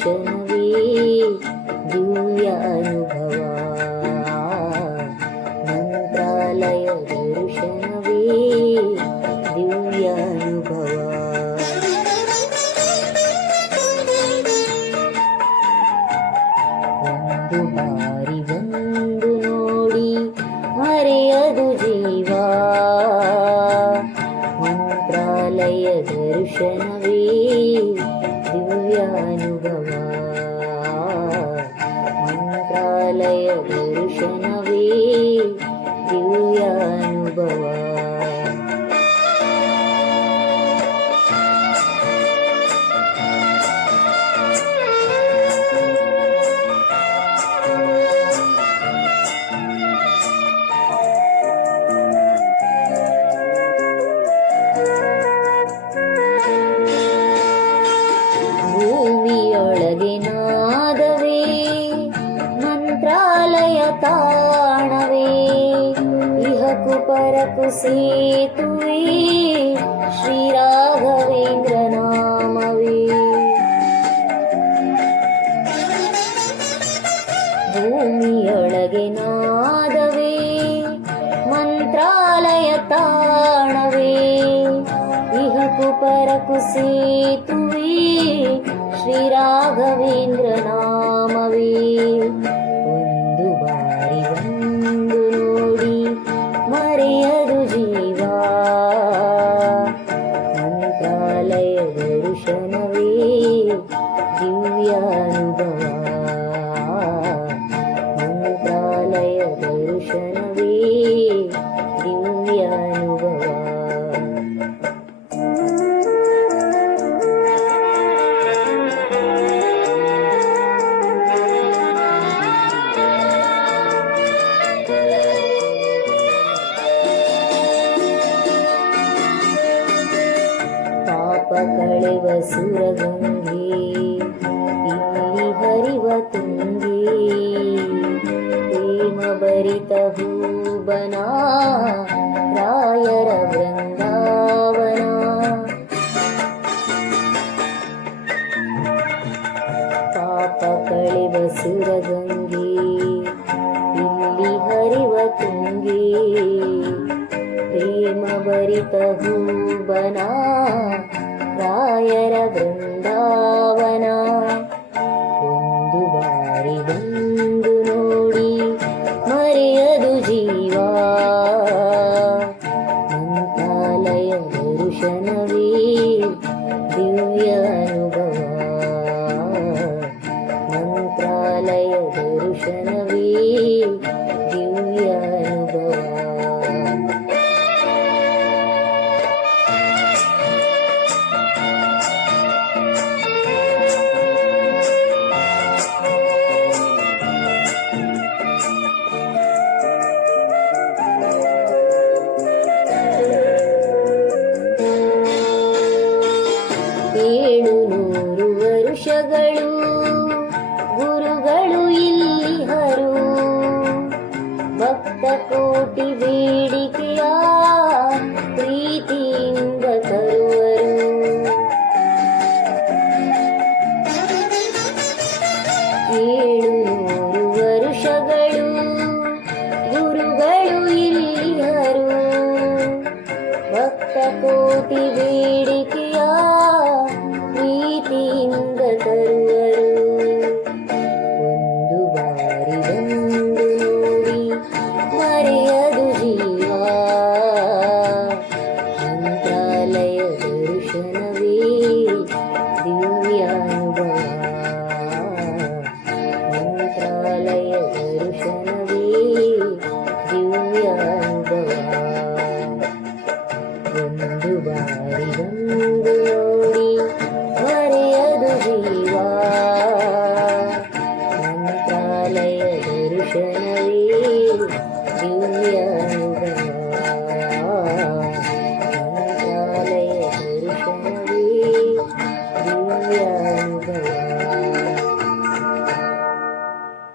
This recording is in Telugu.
సంతోషమువే దివ్య అనుభవ మంత్రాలయ దర్శనవే దివ్య అనుభవ ಒಂದು ಬಾರಿ ಬಂದು ನೋಡಿ ಮರೆಯದು ಜೀವ ಮಂತ್ರಾಲಯ ದರ್ಶನವೇ ദിവ്യാനുഭവ മന്ത്രാലയ പുരുഷനവേ ദിവ്യാനുഭവ. ताणवे णवे इहकुपरकुसीतुी श्रीराघवेन्द्रनामवे भूमो नादवे मन्त्रालय मन्त्रलय ताणवी इहकुपरकुसेतुी श्रीराघवेन्द्रनामवे దివ్యానుభవాలయ దర్శనవే దివ్యానుభవ पाप कळिव सुरगन्धे ಇಲ್ಲಿ ಹರಿವ ತುಂಗೆ ಪ್ರೇಮ ಭರಿತ ಹೂಬನ ರಾಯರ ಬೃಂದಾವನ ಪಾಪ ಕಳೆವ ಸುರಗಂಗೆ ಇಲ್ಲಿ ಹರಿವ ತುಂಗೆ ಪ್ರೇಮ ಭರಿತ ಹೂಬನ ರಾಯರ ಬೃಂದಾವನ ಗುರುಗಳು ಇಲ್ಲಿ ಹರು. ಭಕ್ತ ಕೋಟಿ ಬೇಡಿಕೆಯ